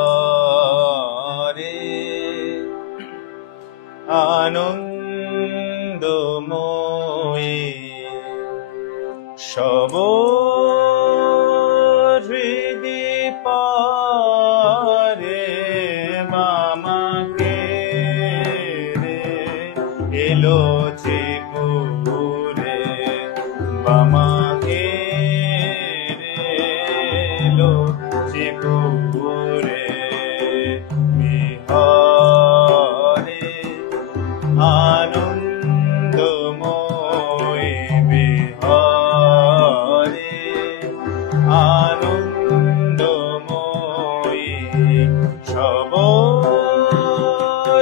বিহারে আনন্দময়ী সব হৃদি পারে মামাকে রে এলো চিকুরে মামাকে রে এলো চিকুরে বিহারে আনন্দময়ী বিহারে আনন্দময়ী সব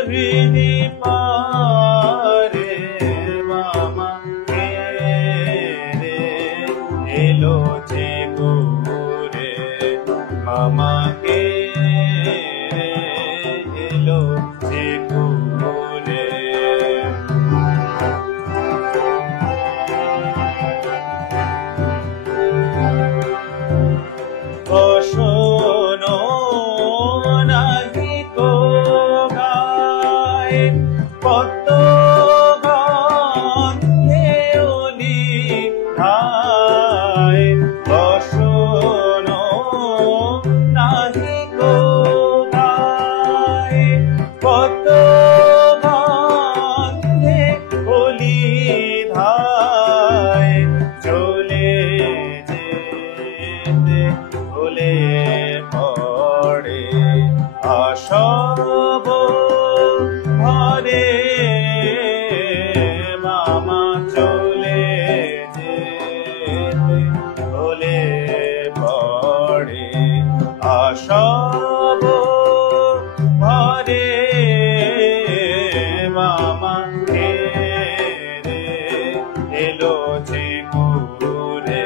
হৃদি পারে মামাকে রে এলো চিকুরে মামাকে রে এলো চিকুরে শোনো নাহি কো গায় কত গন্ধে অলি খায় শোনো নাহি কো গায় কত গন্ধে অলি ধায় চলে যেতে ভুলে পড়ে আসব ঘরে মামা চলে যেতে ভুলে পড়ে আসব ঘরে মামা রে এলো চিকুরে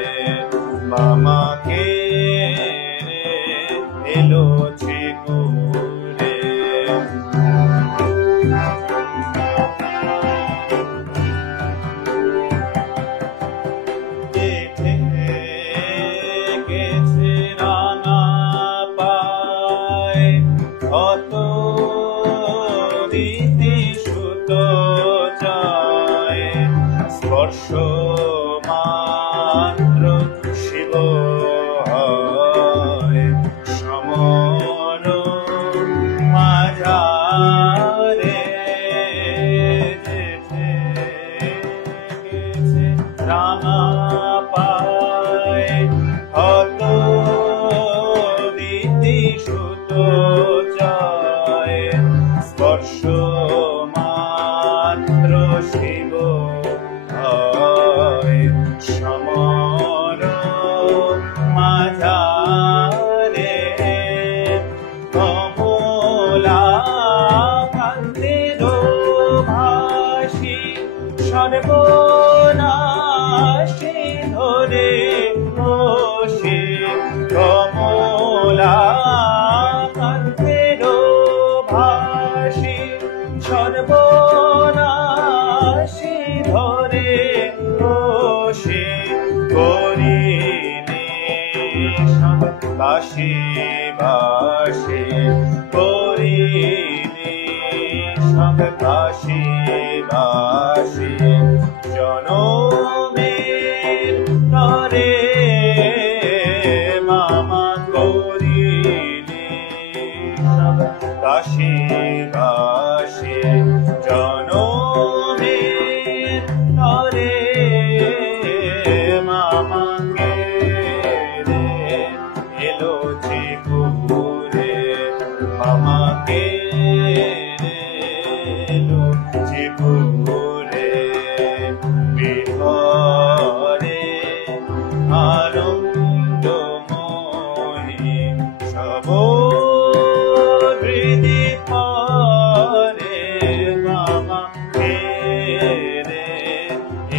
মামাকে এলো চিকুরে দেখে গেছে রাঙা পায় কত রীতি সুত যায় স্পর্শ মাত্র শিব হয় সমর মাঝারে যেতে গেছে রাঙা পায় কত রীতি সুত যায় স্পর্শ মাত্র শিব হয় সমর মাঝারে কমলা কান্দের ভাসি সর্বনাশী ধরে বসে কমলা কান্দের ভাসি সর্বনাশী ধরে বসে করিলে সব বাসি বাসি করিলে সব বাসি বাসি জনমের তরে মামা করিলে সব বাসি বাসি জনমের তরে মামাকে রে এলো চিকুরে মামাকে রে এলো চিকুরে বিহারে আনন্দময়ী সব হৃদি পারে মামাকে রে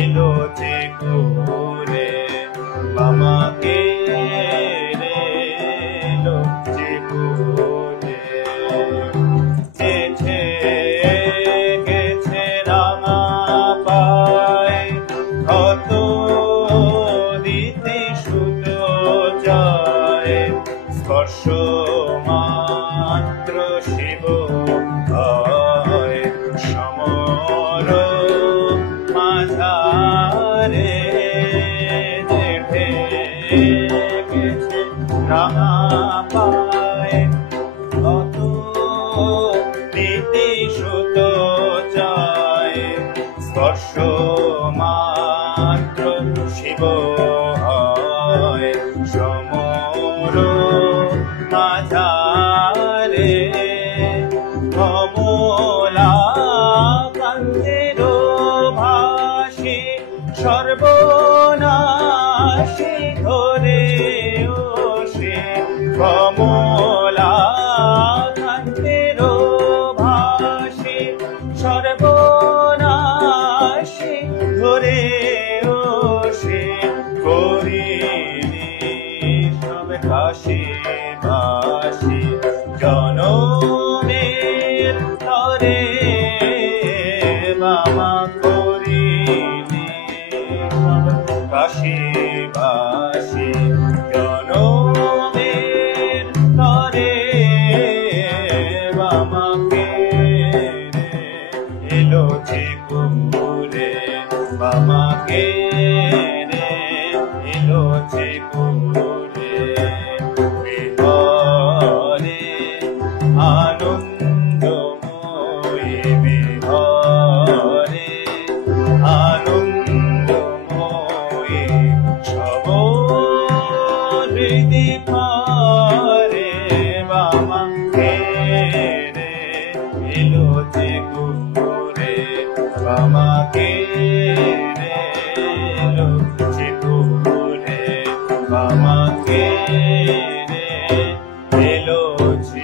এলো চিকুরে মামাকে রে এলো চিকুরে চেছে গেছে রাঙা পায় কত রীতি সুত যায় স্পর্শ স্পর্শ মাত্র শিব হয় সমর মাঝারে গেছে রাঙা পায় কত প্রীতি সুত চায় স্পর্শ মাত্র শিব হয় সমর মাঝারে কমলা কান্তের ভাসি সর্বনাশী ধরে সে কমলা কান্তের ভাসি সর্বনাশী ধরে সে করিনি সব কাশি বাসি জনমের তরে মামা করিনি সব কাশি বাসি জনমের তরে মামাকে এলো যে কুরে মামাকে এলো যে কুরে বিহরে আনন্দময়ী বিহরে আনন্দময়ী সব হৃদি পরে মামাকে এলো যে কুরে মামাকে এলো যে কুরে মামাকে এলো যে